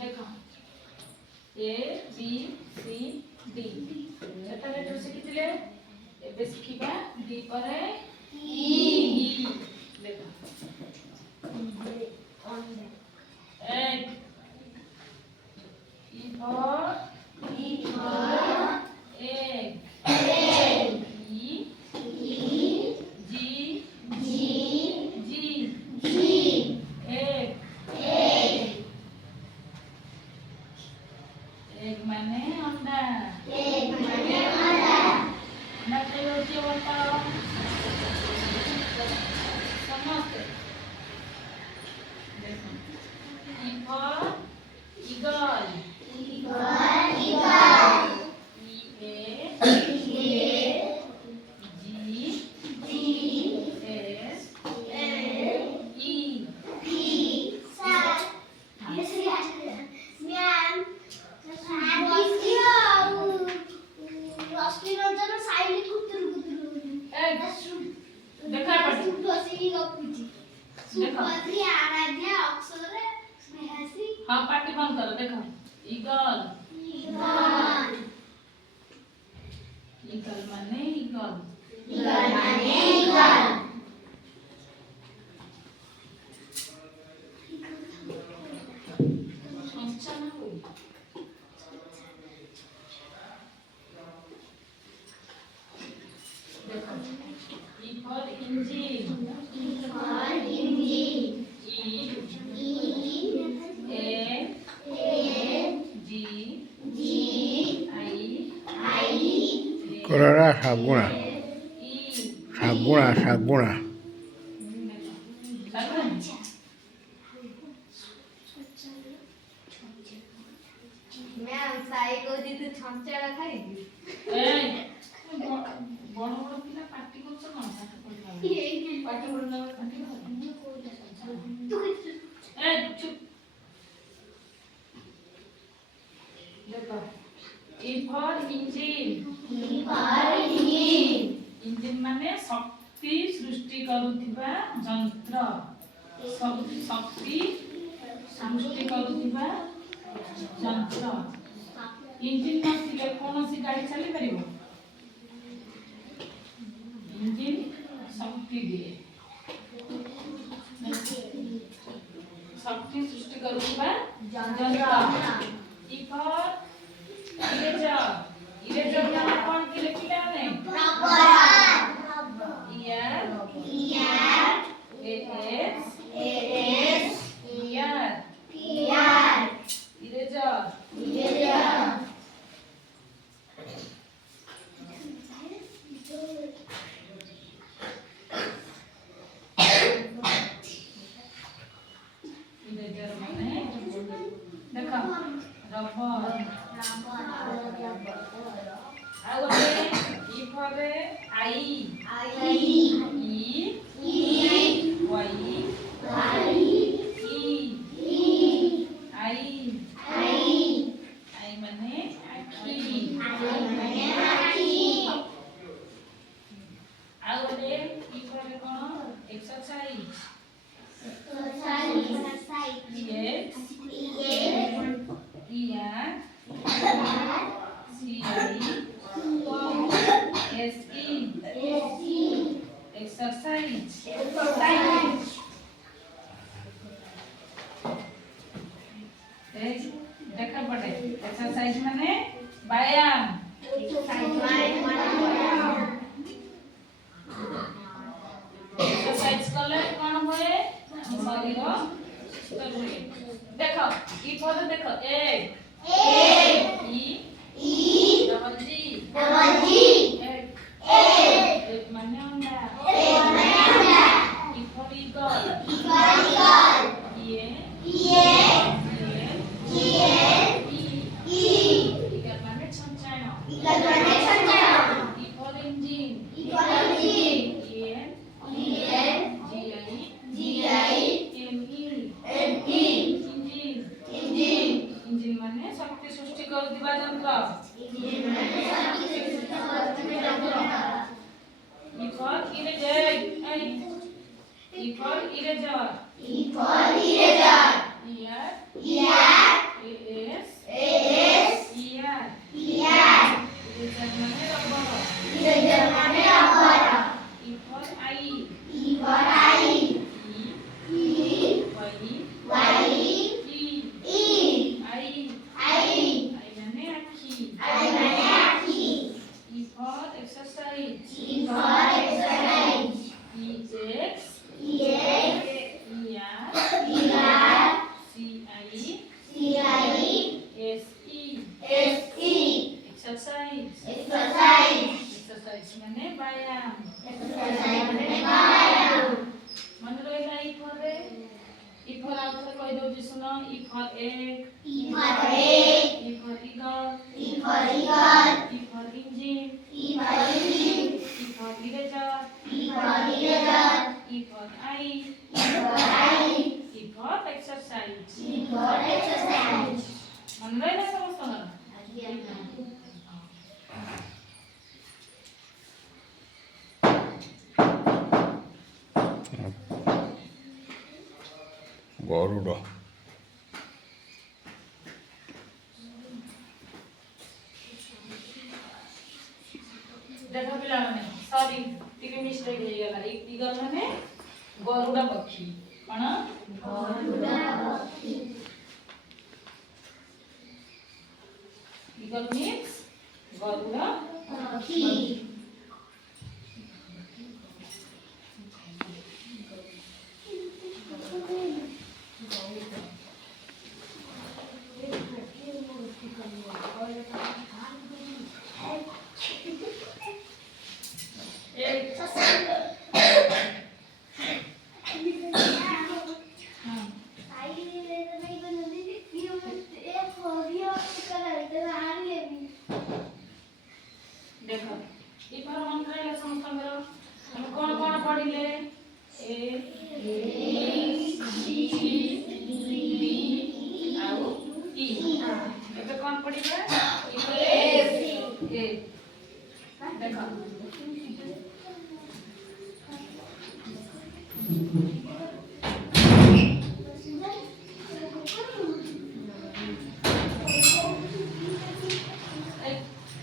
देखो A B C D Etah letter शिखिथिले एबे शिखिबा D परे ई देखो egg E for egg E G egg egg माने अंडा अंडा के होती बताओ समझते देखो E for eagle E A G S E देखा हाँ पार्टी बंद करो देखो ईगल ईगल माने ईगल अच्छा ना हो देखो E for engine Corora saguna. Saguna. Ma'am Sai को दी तू छमचाड़ा खाइबी बड़ बड़ पिला पार्टी करछ कोन पार्टी करना ए चुप देखो E for engine इंजिन माने शक्ति सृष्टि करूथिबा यंत्र शक्ति सृष्टि करूथिबा यंत्र इंजिन नथिले कोनोसी गाड़ी चली परिबो इंजिन शक्ति दिए शक्ति सृष्टि करूथिबा यंत्र E for इरेजर माने कोन के लिखिले माने इरेजर माने देखो रबर आगोटे E for I I माने आखी आगोटे E for कोन एक्सरसाइज एक्सरसाइज देखा पड़े एक्सरसाइज माने व्यायाम एक्सरसाइज कले कोन होए शरीर सुस्त रहे देखो ई पद देखो egg E डबल जी egg माने अंडा E for eagle eagle माने छमचानो E for engine इंजिन माने शक्ति सृष्टि करूथिबा यंत्र E for eraser E for eraser for egg. E for egg. E for eagle. E for eagle. E for engine. E for engine. E for eraser. E for eraser. E for eye. E for eye. E for exercise. E for exercise. मन रहिला समस्तଙ୍କର ଗରୁଡ଼ देखो पिला माने sorry टिके mistake हे गेला eagle माने गरुड़ा पक्षी कोन गरुड़ा पक्षी eagle means गरुड़ा पक्षी देखो ई पर मन रहिला समस्तଙ୍କର हम कोन कोन पढिले ए सी डी आउ ई एबे कोन पढिले ई पर ए देखो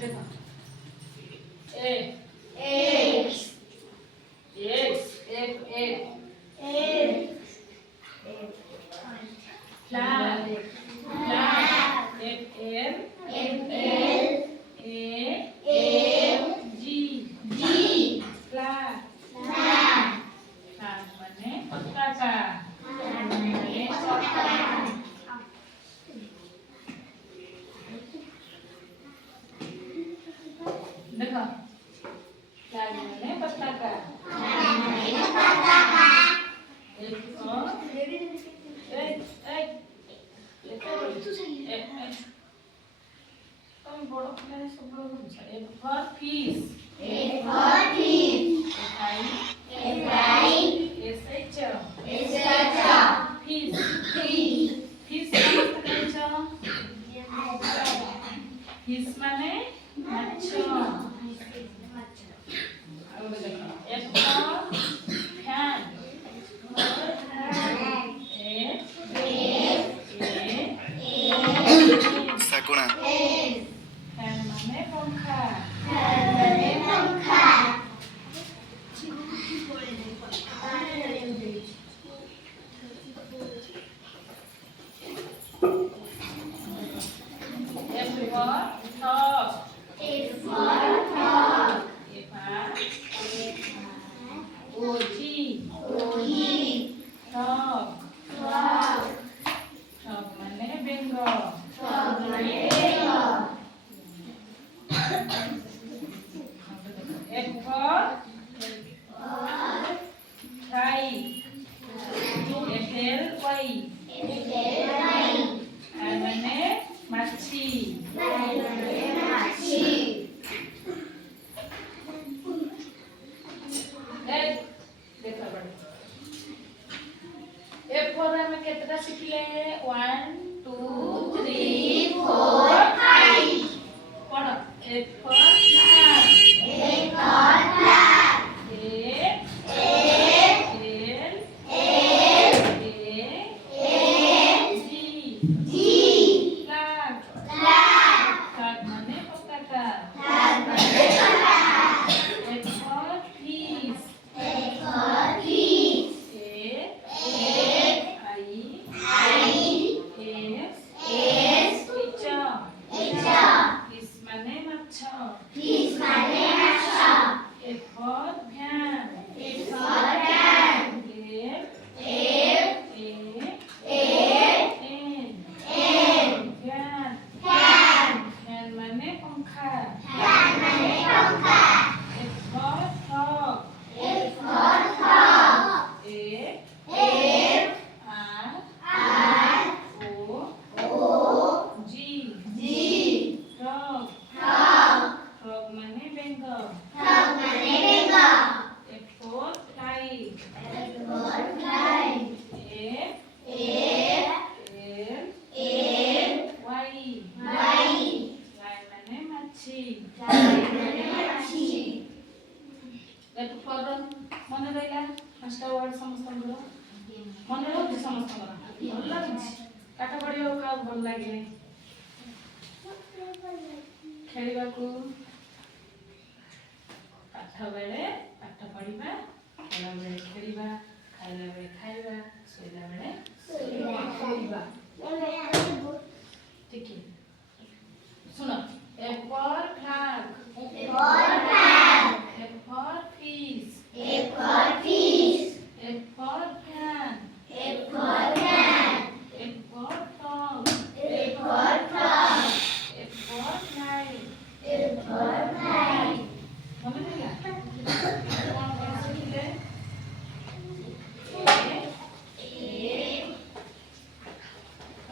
देखो eggs eggs egg flag flag माने पताका देखो flag माने पताका for fish fish माने माछ और देखो F for fan ଶାଗୁଣା fan माने पंखा F for dog dog माने बेंगल F for fry माने मच्छी देखो F for हमें कितना सीखले 1 2 3 4 5 कौन F for भल लगे खेलिबाकू पाठ बेले पाठ पढ़िबा खेला बेले खेलिबा खाइला बेले खाइबा सोइला बेले सोइबा ठीक है सुनो A for frog A for fish A for fan A for dog A for knife mummy बोला कौन कौन से खिले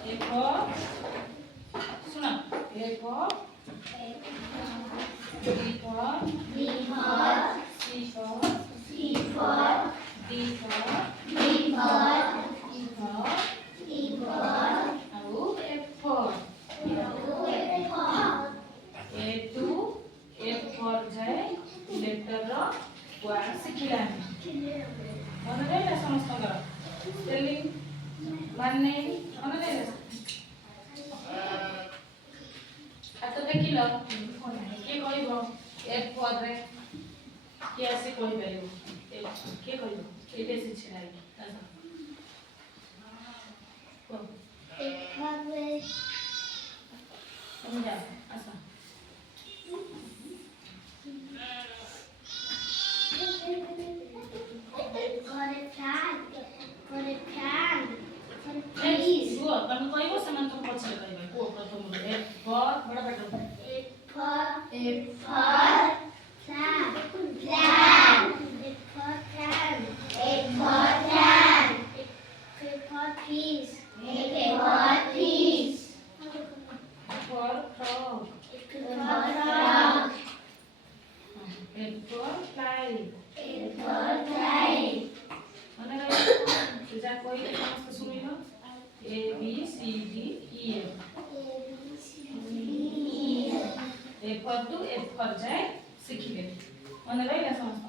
A for सुनो A for B for C for D for E for ଆଉ F for A to F for जाए letter रो word शिखिला मन रहला समस्तकर स्पेलिंग माने मन रहला हाथ देखिल किए कहब F for रे किए आसी कहि परिबो किए कहब एटे से छिड़ाई समझा आसा गुआ तम कहबो समान तुम पछले कहबे को प्रथम रे बहुत बड़ा बेटा for frog F for fly माने जा कोई समस्त सुनिलो A B C D E F for to F for जाए शिखिले माने रहला समस्त